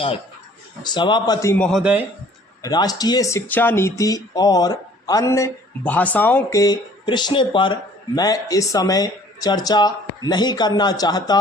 Start. सभापति महोदय, राष्ट्रीय शिक्षा नीति और अन्य भाषाओं के प्रश्न पर मैं इस समय चर्चा नहीं करना चाहता।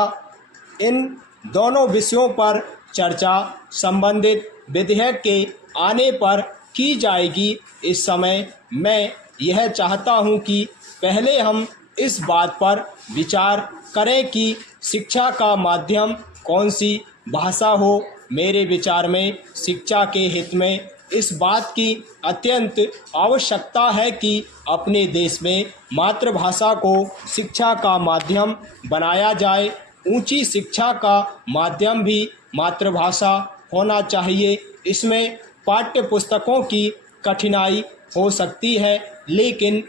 इन दोनों विषयों पर चर्चा संबंधित विधेयक के आने पर की जाएगी। इस समय मैं यह चाहता हूं कि पहले हम इस बात पर विचार करें कि शिक्षा का माध्यम कौन सी भाषा हो। मेरे विचार में शिक्षा के हित में इस बात की अत्यंत आवश्यकता है कि अपने देश में मातृभाषा को शिक्षा का माध्यम बनाया जाए। ऊंची शिक्षा का माध्यम भी मातृभाषा होना चाहिए। इसमें पाठ्य पुस्तकों की कठिनाई हो सकती है, लेकिन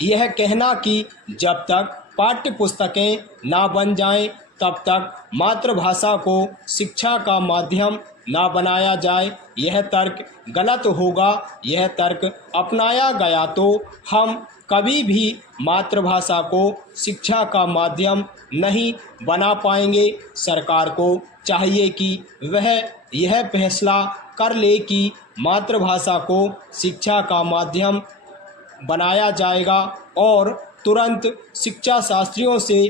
यह कहना कि जब तक पाठ्य पुस्तकें ना बन जाएं तब तक मातृभाषा को शिक्षा का माध्यम ना बनाया जाए, यह तर्क गलत होगा। यह तर्क अपनाया गया तो हम कभी भी मातृभाषा को शिक्षा का माध्यम नहीं बना पाएंगे। सरकार को चाहिए कि वह यह फैसला कर ले कि मातृभाषा को शिक्षा का माध्यम बनाया जाएगा और तुरंत शिक्षा शास्त्रियों से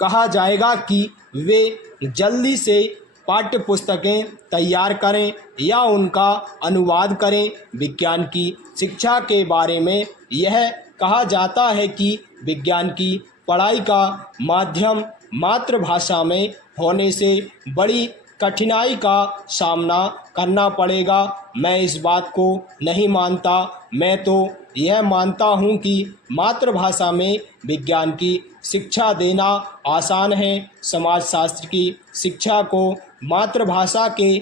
कहा जाएगा कि वे जल्दी से पाठ्य पुस्तकें तैयार करें या उनका अनुवाद करें। विज्ञान की शिक्षा के बारे में यह कहा जाता है कि विज्ञान की पढ़ाई का माध्यम मातृभाषा में होने से बड़ी कठिनाई का सामना करना पड़ेगा। मैं इस बात को नहीं मानता। मैं तो यह मानता हूँ कि मातृभाषा में विज्ञान की शिक्षा देना आसान है। समाजशास्त्र की शिक्षा को मातृभाषा के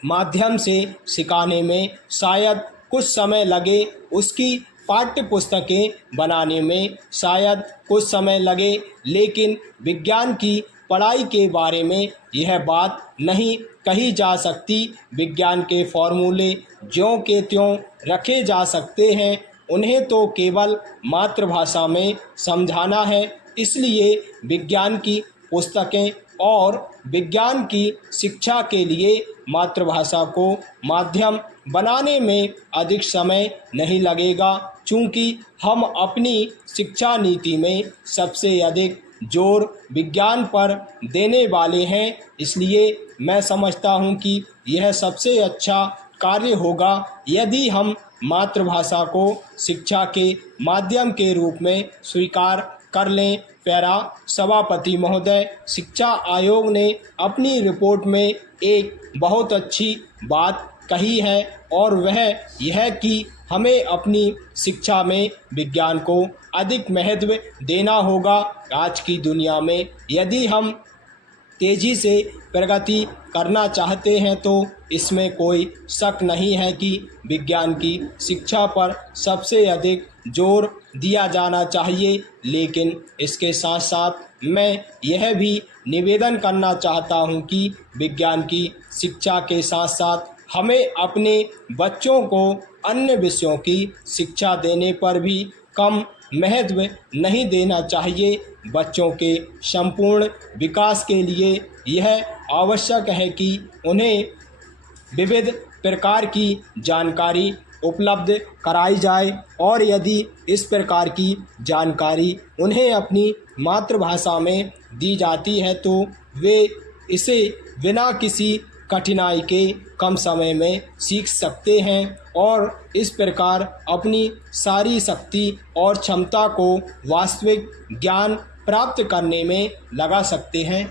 माध्यम से सिखाने में शायद कुछ समय लगे, उसकी पाठ्य पुस्तकें बनाने में शायद कुछ समय लगे, लेकिन विज्ञान की पढ़ाई के बारे में यह बात नहीं कही जा सकती। विज्ञान के फॉर्मूले ज्यों के त्यों रखे जा सकते हैं, उन्हें तो केवल मातृभाषा में समझाना है। इसलिए विज्ञान की पुस्तकें और विज्ञान की शिक्षा के लिए मातृभाषा को माध्यम बनाने में अधिक समय नहीं लगेगा। चूँकि हम अपनी शिक्षा नीति में सबसे अधिक जोर विज्ञान पर देने वाले हैं, इसलिए मैं समझता हूँ कि यह सबसे अच्छा कार्य होगा यदि हम मातृभाषा को शिक्षा के माध्यम के रूप में स्वीकार कर लें। पैरा। सभापति महोदय, शिक्षा आयोग ने अपनी रिपोर्ट में एक बहुत अच्छी बात कही है और वह यह कि हमें अपनी शिक्षा में विज्ञान को अधिक महत्व देना होगा। आज की दुनिया में यदि हम तेज़ी से प्रगति करना चाहते हैं तो इसमें कोई शक नहीं है कि विज्ञान की शिक्षा पर सबसे अधिक जोर दिया जाना चाहिए। लेकिन इसके साथ साथ मैं यह भी निवेदन करना चाहता हूं कि विज्ञान की शिक्षा के साथ साथ हमें अपने बच्चों को अन्य विषयों की शिक्षा देने पर भी कम महत्व नहीं देना चाहिए। बच्चों के संपूर्ण विकास के लिए यह आवश्यक है कि उन्हें विविध प्रकार की जानकारी उपलब्ध कराई जाए और यदि इस प्रकार की जानकारी उन्हें अपनी मातृभाषा में दी जाती है तो वे इसे बिना किसी कठिनाई के कम समय में सीख सकते हैं और इस प्रकार अपनी सारी शक्ति और क्षमता को वास्तविक ज्ञान प्राप्त करने में लगा सकते हैं।